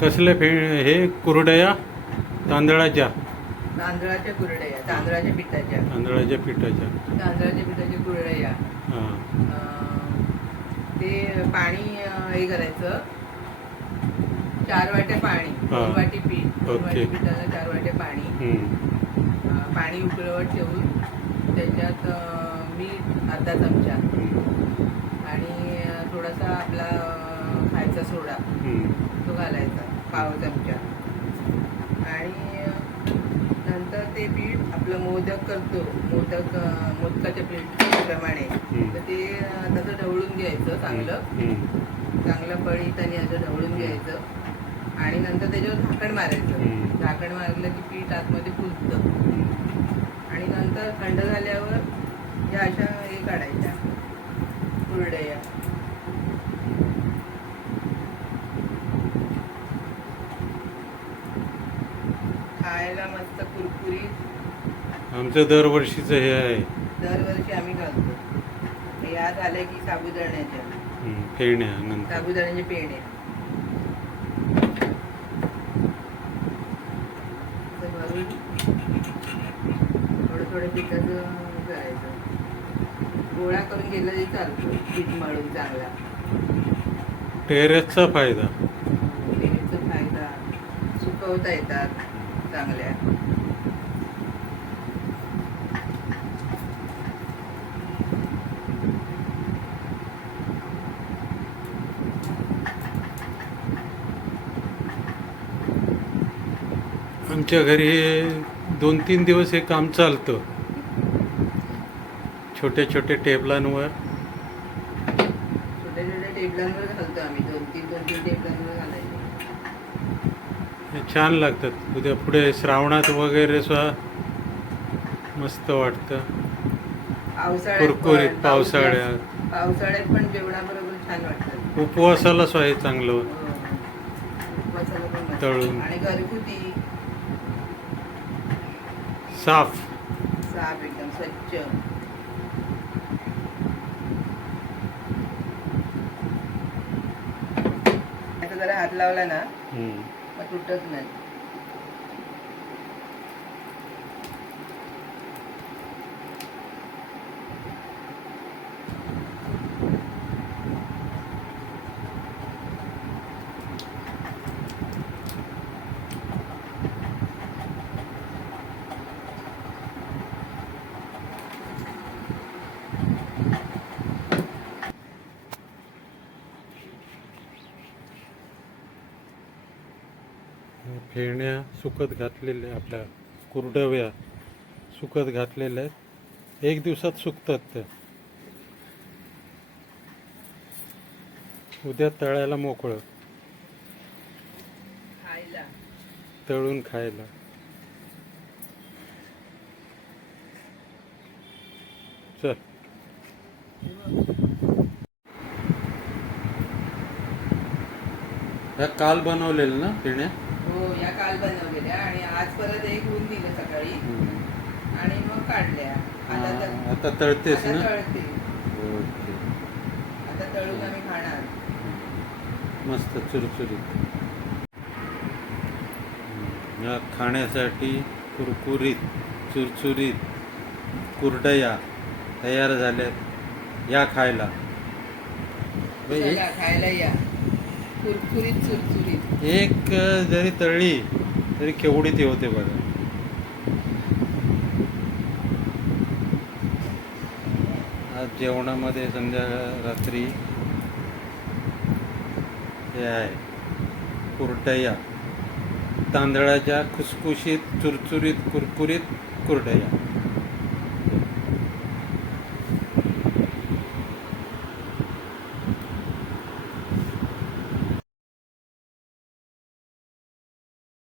कसले फे हे कुरडया तांदळाच्या? तांदळाच्या कुरडया तांदळाच्या पिठाच्या. तांदळाच्या पिठाच्या. तांदळाच्या पिठाच्या कुरडया. हां. ते पाणी हे करायचं. चार वाट्या पाणी दोन. वाटी पीठ दोन. वाटी पिठाला चार वाट्या पाणी. पाणी उकळवत ठेवून त्याच्यात मीठ अर्धा चमचा. आणि थोडासा आपला खायचा सोडा. घालायचा पाव चमचा. आणि नंतर ते पीठ आपलं मोदक करतो. मोदक मोदकाच्या पीठप्रमाणे. तर ते तसं ढवळून घ्यायचं चांगलं. चांगलं पळीत आणि असं ढवळून घ्यायचं. आणि नंतर त्याच्यावर झाकण मारायचं. झाकण मारलं की पीठ आतमध्ये फुलतं. आणि नंतर थंड झाल्यावर या अशा हे काढायच्या. कुरडया. खायला मस्त कुरकुरीत. आमचं दरवर्षीचं हे आहे. दरवर्षी आम्ही घालतो. हे याद आलंय की साबुदाण्याच्या. नंतर. साबुदाण्याचे भरून थोडं थोडं पिठाचं करायचं. गोळा करून गेलं तरी चालतं. पीठ मळून चांगला. टेरेसचा फायदा. पेढेचा फायदा. सुकवता येतात. चांगल्या आमच्या घरी दोन तीन दिवस हे काम चालतं. छोट्या छोट्या टेबलांवर. छोट्या छोट्या टेबलांवर घालतो आम्ही. दोन तीन दोन तीन टेबलांवर. छान लागतात उद्या पुढे श्रावणात वगैरे सुद्धा मस्त वाटतं कुरकुरीत पावसाळ्यात. पावसाळ्यात पण जेवणाबरोबर छान वाटतं उपवासाला सुद्धा हे चांगलं हो. पण मस्त. तळून. आणि घरगुती साफ साफ एकदम स्वच्छ आता जरा हात लावला ना हम्म. but it does melt. फेण्या सुकत घातलेल्या आपल्या कुरडव्या सुकत घातलेल्या आहेत. एक दिवसात सुकतात त्या. उद्या तळायला मोकळं. तळून खायला. चल. ह्या काल बनवलेलं ना फेण्या हो या काल बनवलेल्या आणि आज परत एक ऊन दिलं सकाळी. आणि मग काढल्या. आता तर- आता तळतेस आता ना? तळते ओके. आता तळून आम्ही खाणार. मस्त चुरचुरीत. या खाण्यासाठी कुरकुरीत चुरचुरीत कुरडया तयार झाल्यात. या खायला. बाई, चला खायला या. कुरकुरीत चुरचुरीत. एक जरी तळली तरी केवढी ती होते बघा. आज जेवणामध्ये संध्या रात्री हे आहे. कुरडया. तांदळाच्या खुसखुशीत चुरचुरीत कुरकुरीत कुरडया.